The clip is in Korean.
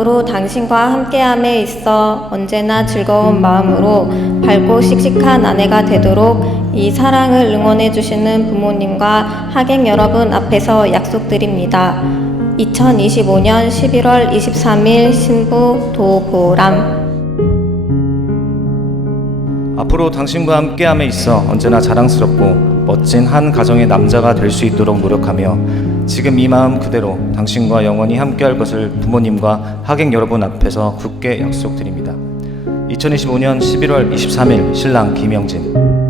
앞으로 당신과 함께함에 있어 언제나 즐거운 마음으로 밝고 씩씩한 아내가 되도록 이 사랑을 응원해 주시는 부모님과 하객 여러분 앞에서 약속드립니다. 2025년 11월 23일 신부 도보람. 앞으로 당신과 함께함에 있어 언제나 자랑스럽고 멋진 한 가정의 남자가 될 수 있도록 노력하며 지금 이 마음 그대로 당신과 영원히 함께할 것을 부모님과 하객 여러분 앞에서 굳게 약속드립니다. 2025년 11월 23일 신랑 김영진.